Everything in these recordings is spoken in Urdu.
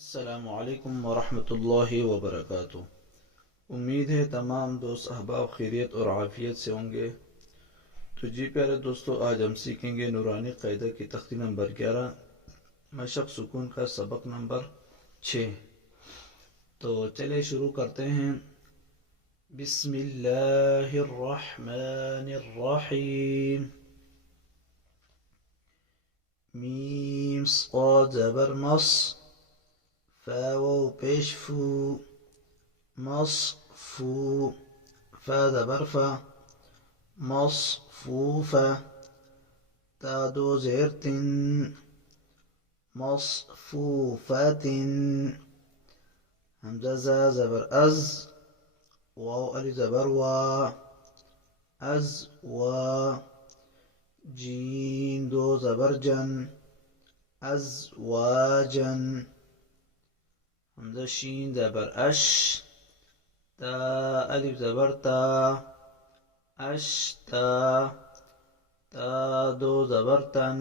السلام علیکم ورحمۃ اللہ وبرکاتہ۔ امید ہے تمام دوست احباب خیریت اور عافیت سے ہوں گے۔ تو جی پیارے دوستو، آج ہم سیکھیں گے نورانی قاعدہ کی تختی نمبر 11، مشق سکون کا سبق نمبر 6۔ تو چلے شروع کرتے ہیں۔ بسم اللہ الرحمن الرحیم۔ میم صاد زبر مص، فا واو پیش فو، مصفو، فا زبر فا، مصفوفة، تا دو زیر تن، مصفوفة، حمزة زا زبر از، واو ألف زبر وا، أزوا، جين دو زبر جن، أزواجا، حمزة شين زبر أش، تا ألف زبر تا، أشتا، تا دو زبر تن،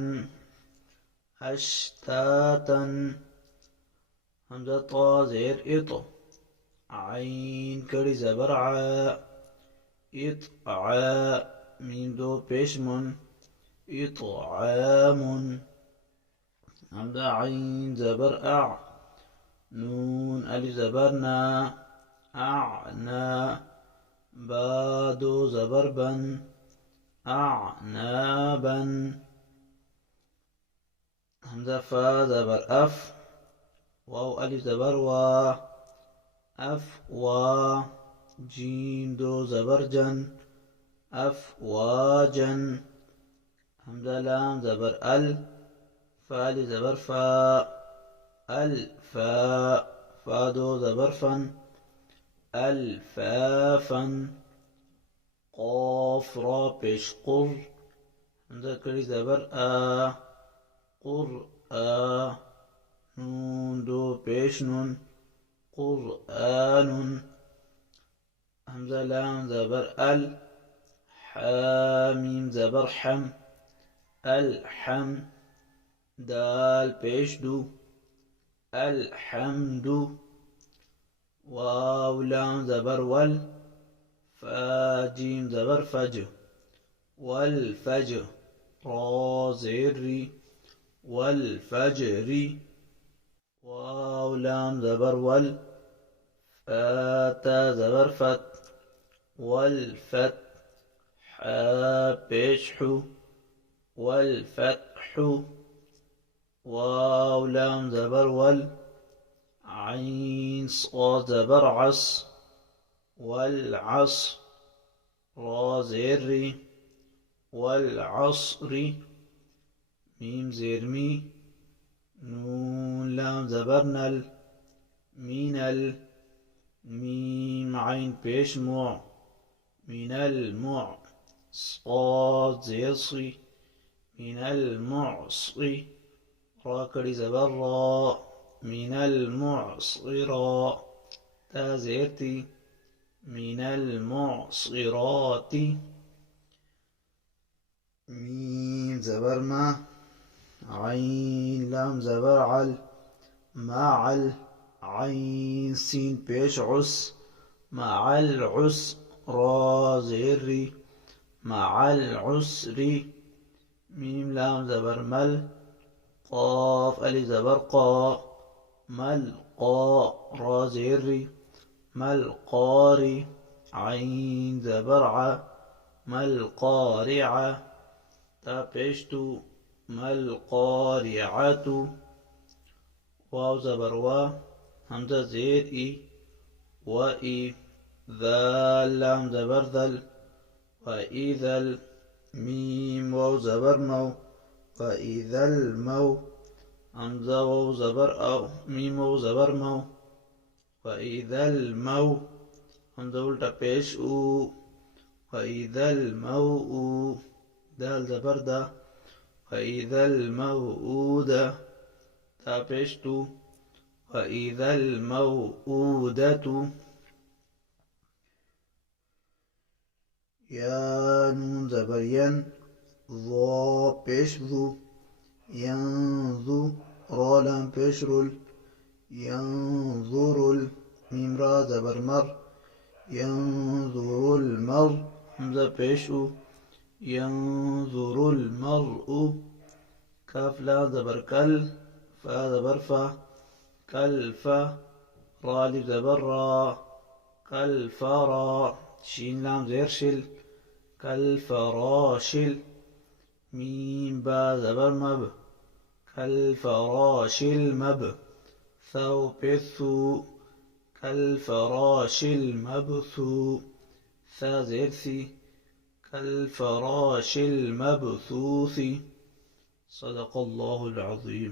أشتاتا، حمزة طا زير إط، عين كري زبر ع، إطعا، ميم دو پیش من، إطعام، حمزة عين زبر أع، نون ألف زبر نا، أعنا، با دو زبر بن، أعنابا، حمزة فا زبر أف، واو ألف زبر وا، أفوا، جيم دو زبر جن، أفواجا، حمزة لام زبر ال، فا ألف زبر فا، الفا، فا دو زبر فن، الفافا، قاف را پیش قر، حمزة کری زبر آ، قرآ، نون دو پیش نون، قرآن، حمزة لام زبر ال، حاميم زبر حم، الحم، دال پیش دو، الحمد، واو لام زبر ول، فا جيم زبر فج، والفجر، را زير ري، والفجر، واو لام زبر ول، فا تا زبر فت، والفت، حا پیش حو، والفتح، واو لام زبر ول، عين صاد زبر عص، والعصر، را زير ري، والعصر، ميم زير مي، نون لام زبر نل، من ميم عين پیش مع، من المع، صاد زير صي، من المعصي، را کری زبر را، من المعصرا، تا زيرتي، من المعصرات، ميم زبر ما، عين لام زبر عل، معل، عين سين پیش عس، مع العس، را زير ري، مع العسر، ميم لام زبر مل، قاف ألف زبر قا، ملقا، را زير ري، ملقاري، عين زبر ع، ملقارعة، تا پیشتو، ملقارعة، واو زبر وا، حمزة زير إي، وإي، ذال لام زبر ذل، وإذا، ميم واو زبر مو، وإذا المو، حمزة واو زبر أو، ميم واو زبر مو، وإذا المو، حمزة الٹا پیش او، وإذا الموء، دال زبر دا، وإذا الموءودة، تا پیش تو، وإذا الموءودة، يا نون زبر ين، ضا پیش ذو، ينذو، را لام پیش رول، ينظر ميم را زبر مر ينظر المر همزة پیشو ينظر المرء كاف لا زبر كل فا زبر فا كالفا را لب زبر را كالفرا شين لام زير شل كالفراشل ميم با زبر مب كالفراش المب ثو بثو كالفراش المبثو ثا زير ثي كالفراش المبثوث صدق الله العظيم.